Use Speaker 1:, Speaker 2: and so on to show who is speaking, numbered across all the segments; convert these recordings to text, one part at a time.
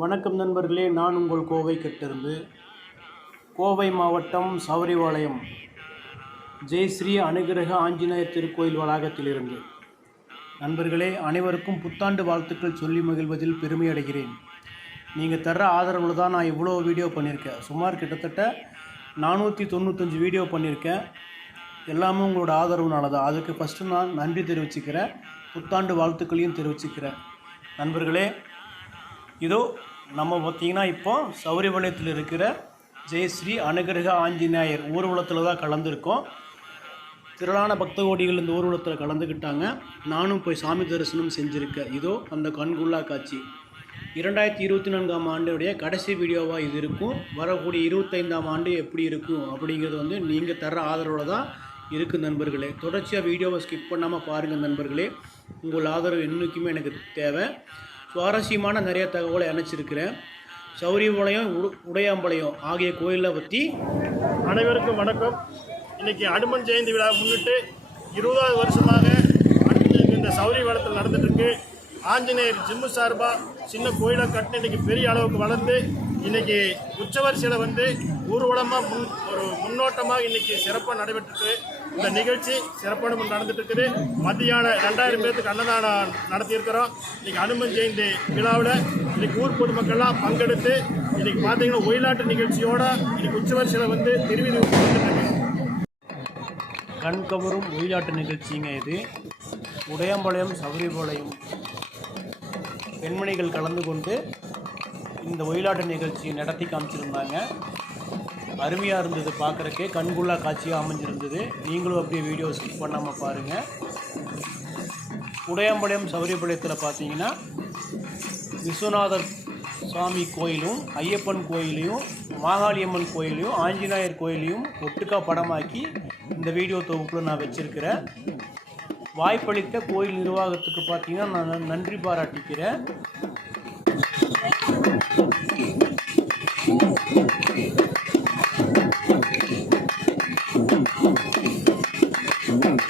Speaker 1: வணக்கம் நண்பர்களே நான் உங்கள் கோவை கிட்டிருந்து கோவை மாவட்டம் சௌரிபாளையம் ஜெய்ஸ்ரீ அனுகிரக ஆஞ்சநேயர் திருக்கோயில் வளாகத்திலிருந்து. நண்பர்களே அனைவருக்கும் புத்தாண்டு வாழ்த்துக்கள் சொல்லி மகிழ்வதில் பெருமை அடைகிறேன். நீங்கள் தர்ற ஆதரவில் தான் நான் இவ்வளோ வீடியோ பண்ணியிருக்கேன் சுமார் கிட்டத்தட்ட நானூற்றி தொண்ணூத்தஞ்சு வீடியோ பண்ணியிருக்கேன் எல்லாமே உங்களோட ஆதரவுனால தான். அதுக்கு ஃபஸ்ட்டு நான் நன்றி தெரிவிச்சுக்கிறேன். புத்தாண்டு வாழ்த்துக்களையும் தெரிவிச்சுக்கிறேன். நண்பர்களே இதோ நம்ம பார்த்தீங்கன்னா இப்போ சௌரியபாளையத்தில் இருக்கிற ஜெயஸ்ரீ அனுகிரக ஆஞ்சநேயர் ஊர்வலத்தில் தான் கலந்துருக்கோம். திரளான பக்த கோடிகள் இந்த ஊர்வலத்தில் கலந்துக்கிட்டாங்க நானும் போய் சாமி தரிசனம் செஞ்சுருக்கேன் இதோ அந்த கண்குள்ளா காட்சி. இரண்டாயிரத்தி இருபத்தி நான்காம் ஆண்டுடைய கடைசி வீடியோவாக இது இருக்கும். வரக்கூடிய இருபத்தைந்தாம் ஆண்டு எப்படி இருக்கும் அப்படிங்கிறது வந்து நீங்கள் தர ஆதரவில் தான் இருக்குது நண்பர்களே. தொடர்ச்சியாக வீடியோவை ஸ்கிப் பண்ணாமல் பாருங்கள் நண்பர்களே. உங்கள் ஆதரவு என்றைக்குமே எனக்கு தேவை. சுவாரஸ்யமான நிறைய தகவலை இணைச்சிருக்கிறேன் சௌரியபாளையம் உடு உடையாம்பாளையம் ஆகிய கோயிலை பற்றி
Speaker 2: அனைவருக்கும் வணக்கம். இன்னைக்கு அனுமன் ஜெயந்தி விழா முன்னிட்டு இருபதாவது வருஷமாக அடுத்து இந்த சௌரி வளத்தில் நடந்துட்டு ஆஞ்சநேயர் ஜிம்மு சார்பாக சின்ன கோயிலை கட்டின இன்னைக்கு பெரிய அளவுக்கு வளர்ந்து இன்றைக்கி உச்சவரிசையில் வந்து ஊர்வலமாக முன் ஒரு முன்னோட்டமாக இன்றைக்கி சிறப்பாக நடைபெற்றுருக்கு. இந்த நிகழ்ச்சி சிறப்பான முறையில் நடந்துட்டு இருக்குது மத்தியான ரெண்டாயிரம் பேர்த்துக்கு அன்னதானம் நடத்தியிருக்கிறோம். இன்னைக்கு அனுமன் ஜெயந்தி விழாவில் இன்னைக்கு ஊர் பொதுமக்கள்லாம் பங்கெடுத்து இன்னைக்கு பார்த்தீங்கன்னா ஒயிலாட்டு நிகழ்ச்சியோட இன்னைக்கு உச்சவரிசையில் வந்து திருவிழி கண்
Speaker 1: கவரும் ஒயிலாட்டு நிகழ்ச்சிங்க இது. உடையம்பாளையம் சபரிபாளையம் பெண்மணிகள் கலந்து கொண்டு இந்த ஒயிலாட்ட நிகழ்ச்சியை நடத்தி காமிச்சிருந்தாங்க. அருமையாக இருந்தது பார்க்குறக்கே. கண்குள்ளா காட்சியாக அமைஞ்சிருந்தது. நீங்களும் அப்படியே வீடியோ ஸ்கிப் பண்ணாமல் பாருங்கள் உடையாம்பாளையம் சௌரியபாளையத்தில் பார்த்தீங்கன்னா விஸ்வநாதர் சுவாமி கோயிலும் ஐயப்பன் கோயிலையும் மாகாளியம்மன் கோயிலையும் ஆஞ்சநேயர் கோயிலையும் ஒட்டுக்கா படமாக்கி இந்த வீடியோ தொகுப்பில் நான் வச்சுருக்கிறேன். வாய்ப்பளித்த கோயில் நிர்வாகத்துக்கு பார்த்தீங்கன்னா நான் நன்றி பாராட்டிக்கிறேன்.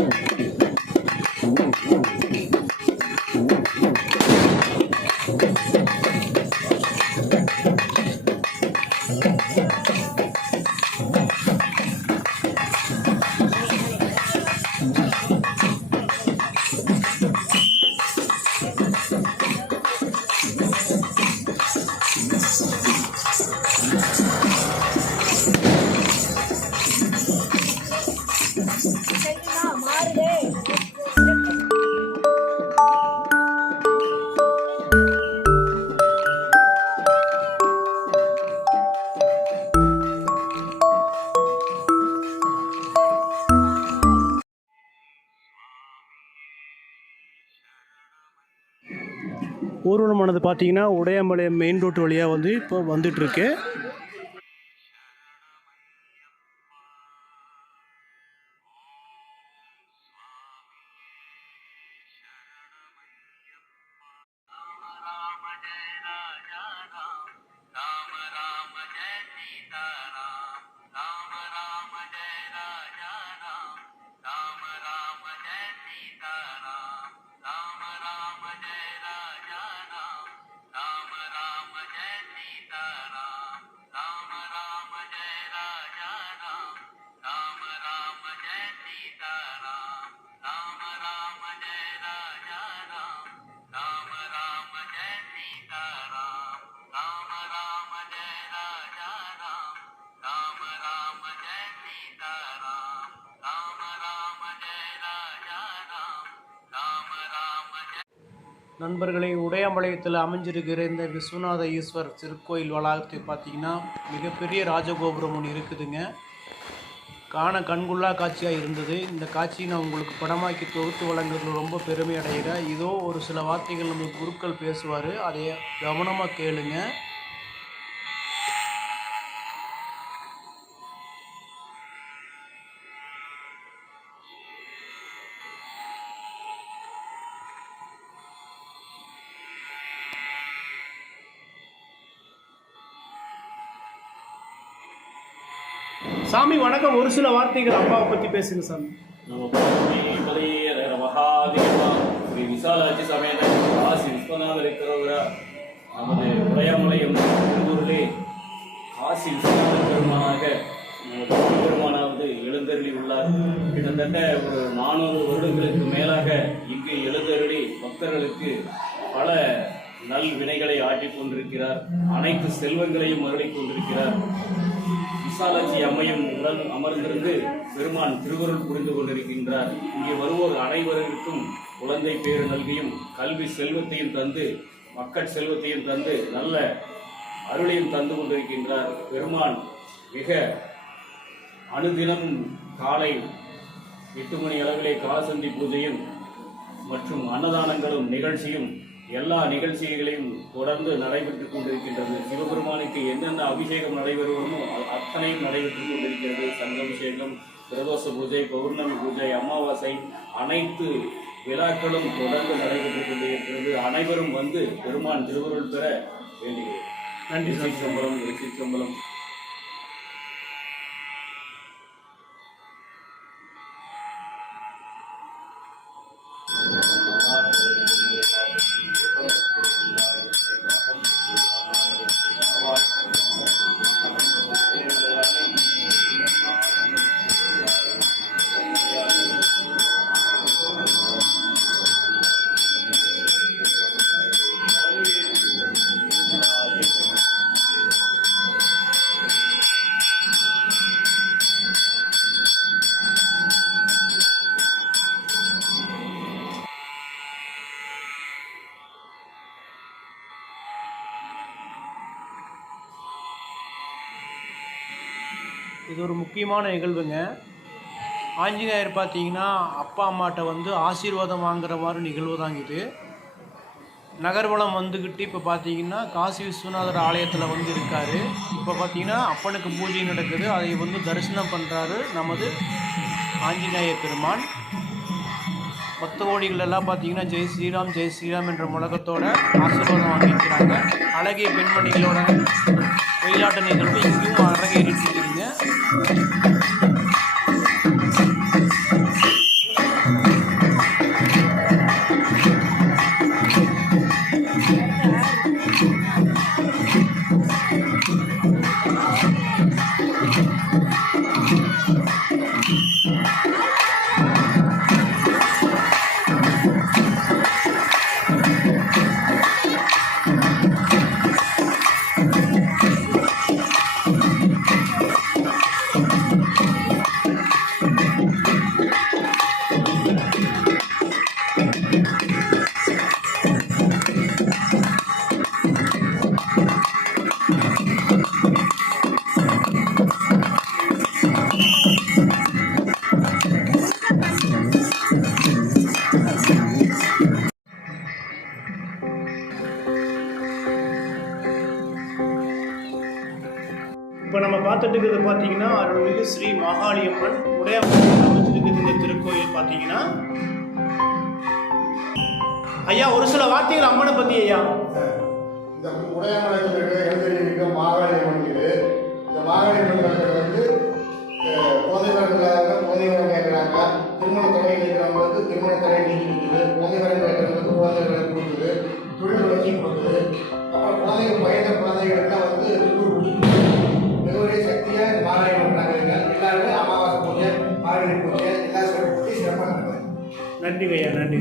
Speaker 3: Thank you.
Speaker 1: ஆனது பார்த்தீங்கன்னா உடையாம்பாளையம் மெயின் ரோட்டு வழியாக வந்து இப்போ வந்துட்டுருக்கு. நண்பர்களே உடையாம்பாளையத்தில் அமைஞ்சிருக்கிற இந்த விஸ்வநாத ஈஸ்வர் திருக்கோயில் வளாகத்தை பார்த்தீங்கன்னா மிகப்பெரிய ராஜகோபுரம் ஒன்று இருக்குதுங்க. காண கண்குள்ளா காட்சியாக இருந்தது. இந்த காட்சியை நான் உங்களுக்கு படமாக்கி தொகுத்து வழங்குறதுல ரொம்ப பெருமை அடைகிறேன். இதோ ஒரு சில வார்த்தைகள் நம்ம குருக்கள் பேசுவார். அதை கவனமாக கேளுங்கள் வணக்கம் ஒரு சில வார்த்தைகள் அப்பாவை பற்றி பேசுங்க சாமி.
Speaker 4: ஸ்ரீ விசாலாட்சி சமேத காசி விஸ்வநாதர் இருக்கிறவರ நமது உடையாமலையம் திருவூரிலே காசி விஸ்வநாதர் பெருமானாக பெருமானாவது எழுந்தருளி உள்ளார். கிட்டத்தட்ட ஒரு நானூறு வருடங்களுக்கு மேலாக இங்கு எழுந்தருளி பக்தர்களுக்கு பல நல் வினைகளை ஆற்றிக் கொண்டிருக்கிறார். அனைத்து செல்வங்களையும் அருளிக் கொண்டிருக்கிறார். விசாலாட்சி அம்மையும் உடன் அமர்ந்திருந்து பெருமான் திருவருள் புரிந்து கொண்டிருக்கின்றார். இங்கே வருவோர் அனைவருக்கும் குழந்தை பேறு நல்கியும் கல்வி செல்வத்தையும் தந்து மக்கள் செல்வத்தையும் தந்து நல்ல அருளையும் தந்து கொண்டிருக்கின்றார். பெருமான் மிக அனுதினம் காலை எட்டு மணி அளவிலே காலசந்தி பூஜையும் மற்றும் அன்னதானங்களும் நிகழ்ச்சியும் எல்லா நிகழ்ச்சிகளையும் தொடர்ந்து நடைபெற்றுக் கொண்டிருக்கின்றது. சிவபெருமானுக்கு என்னென்ன அபிஷேகம் நடைபெறுவோமோ அத்தனையும் நடைபெற்றுக் கொண்டிருக்கிறது. சங்கபிஷேகம் பிரதோஷ பூஜை பௌர்ணமி பூஜை அமாவாசை அனைத்து விழாக்களும் தொடர்ந்து நடைபெற்றுக் கொண்டிருக்கிறது. அனைவரும் வந்து பெருமான் திருவருள் பெற வேண்டுகிறேன்
Speaker 1: நன்றி சார்
Speaker 4: திருச்சிற்றம்பலம்.
Speaker 1: முக்கியமான நிகழ்வுங்க. ஆஞ்சநேயர் பார்த்தீங்கன்னா அப்பா அம்மாட்ட வந்து ஆசீர்வாதம் வாங்குற மாதிரி நிகழ்வு தாங்க இது. நகர்வலம் வந்துக்கிட்டு இப்போ பார்த்தீங்கன்னா காசி விஸ்வநாதர் ஆலயத்தில் வந்து இருக்கார். இப்போ பார்த்தீங்கன்னா அப்பனுக்கு பூஜை நடக்குது. அதை வந்து தரிசனம் பண்ணுறாரு நமது ஆஞ்சநேய பெருமான். பக்த கோடிகள் எல்லாம் பார்த்தீங்கன்னா ஜெய் ஸ்ரீராம் ஜெய் ஸ்ரீராம் என்ற முழக்கத்தோட ஆசீர்வாதம் வாங்கிக்கிறாங்க. அழகிய பெண்மணிகளோட ஒயிலாட்ட நிகழ்வு இங்கேயும் அரங்கேறிட்டு இருக்குதுங்க. இப்போ நம்ம பார்த்துட்டு இருக்கிறது பார்த்தீங்கன்னா அருள்மிகு ஸ்ரீ மாகாளியம்மன் இந்த பார்த்தீங்கன்னா ஐயா ஒரு சில வார்த்தைகள் அம்மனை பற்றி ஐயா.
Speaker 5: இந்த உடையாமலத்தில் இருக்கிற எழுந்திருக்க மாகாணி இது இந்த மாகாணி வந்து குழந்தை வரங்களாக குழந்தை வரம் கேட்குறாங்க. திருமண தடை கேட்குறவங்களுக்கு திருமண தடை நீக்கி கொடுக்குது குழந்தை கேட்குறவங்களுக்கு குழந்தை வரம் கொடுக்குது. தொழில் வளர்ச்சி கொடுக்குது. அப்புறம் குழந்தைகள் பயந்த குழந்தைகளுக்கு வந்து திருப்பூர் மிகவுடைய சக்தியாக இந்த மாகாணி பண்ணுறாங்க எல்லாருமே அமாவாசை பூஜை மாகாணி பூஜை
Speaker 1: நன்றி ஐயா நன்றி.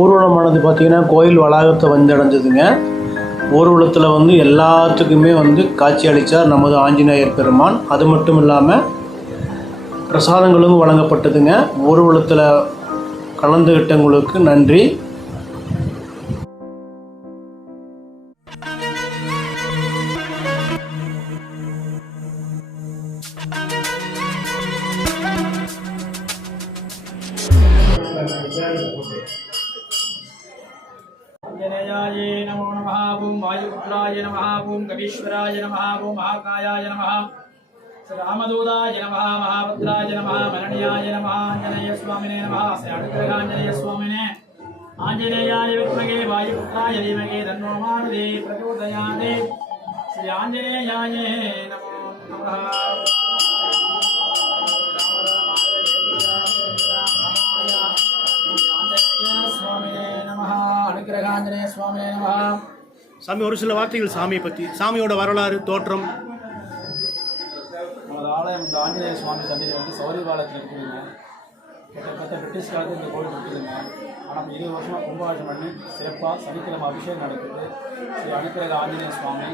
Speaker 1: ஊர்வலமானது பார்த்திங்கன்னா கோயில் வளாகத்தை வந்தடைஞ்சதுங்க ஊர்வலத்தில் வந்து எல்லாத்துக்குமே வந்து காட்சி அளித்தார் நமது ஆஞ்சநேயர் பெருமான். அது மட்டும் இல்லாமல் பிரசாதங்களும் வழங்கப்பட்டதுங்க. ஊர்வலத்தில் கலந்துகிட்டவங்களுக்கு நன்றி.
Speaker 6: Thank you. ओम वायुपुत्राय नमः, ओम गवीश्वराय नमः, ओम महाकायाय नमः। रामदूताय नमः, महाभद्राय नमः, मरणियाय नमः आंजनेय स्वामिने नमः श्रीअनुग्रहांजनेय स्वामिने। आंजनेयाय विद्मगे वायुपुत्राय धीमगे धन्नो मारुति प्रचोदयात् श्री आंजनेयाय नमो नमः। स्वामी नमः अनुग्रहांजने स्वामी नमः।
Speaker 7: சாமி ஒரு சில வார்த்தைகள் சாமியை பற்றி சாமியோட வரலாறு தோற்றம்.
Speaker 6: நமது ஆலயம் இந்த ஆஞ்சநேய சுவாமி சன்னிதி வந்து சௌரியபாலத்தில் இருக்குதுங்க. கிட்டத்தட்ட பிரிட்டிஷ் காலத்தில் இந்த கோவில் இருக்குதுங்க. ஆனால் இருபது வருஷமாக கும்பாபிஷேகம் பண்ணி சிறப்பாக சனிக்கிழமை அபிஷேகம் நடக்குது. ஸ்ரீ அனுக்கிரக ஆஞ்சநேய சுவாமி.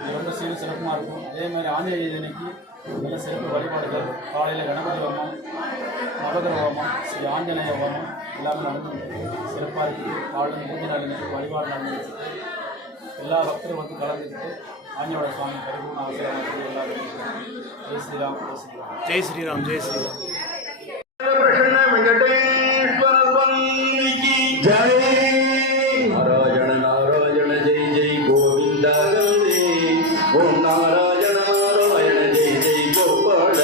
Speaker 6: இது ரொம்ப சீர சிறப்புமாக இருக்கும். அதே மாதிரி ஆஞ்சநேய இன்னைக்கு நல்ல சிறப்பு வழிபாடுகள். காலையில் கணபதி ஹோமம் நவகிரக ஹோமம் ஸ்ரீ ஆஞ்சநேய ஹோமம். எல்லாமே நடந்து சிறப்பாக இருக்குது காலையில் பூஜை நடந்துட்டு வழிபாடு நடந்துட்டு எல்லா பக்தரும் வந்து கலந்துக்கிட்டு ஆஞ்சநேய சுவாமி பரிபூர்ண ஆசீர்வாதம் எல்லாரும் ஜெய் ஸ்ரீராம் ஜெய் ஸ்ரீராம்.
Speaker 7: ஜெய் ஸ்ரீராம் ஜெய் ஸ்ரீராம்.
Speaker 4: நாராயண நாராயண ஜெய் ஜெய் கோவிந்த ஓம் நாராயண நாராயண ஜெய் ஜெய் கோபால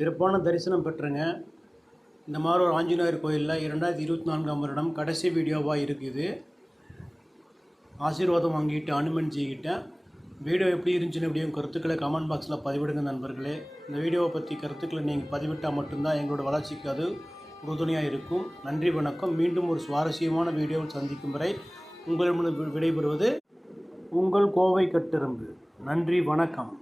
Speaker 1: சிறப்பான தரிசனம் பெற்றுங்க. இந்த மாதிரி ஒரு ஆஞ்சநேயர் கோயிலில் இரண்டாயிரத்தி இருபத்தி நான்காம் வருடம் கடைசி வீடியோவாக இருக்குது. ஆசீர்வாதம் வாங்கிட்டு அனுமன் கிட்ட வீடியோ எப்படி இருந்துச்சுன்னு எப்படியும் கருத்துக்களை கமெண்ட் பாக்ஸில் பதிவிடுங்க நண்பர்களே. இந்த வீடியோவை பற்றி கருத்துக்களை நீங்கள் பதிவிட்டால் மட்டும்தான் எங்களோட வளர்ச்சிக்கு அது உறுதுணையாக இருக்கும். நன்றி வணக்கம். மீண்டும் ஒரு சுவாரஸ்யமான வீடியோவில் சந்திக்கும் வரை உங்களிடம் விடைபெறுவது உங்கள் கோவை கட்டெரும்பு. நன்றி வணக்கம்.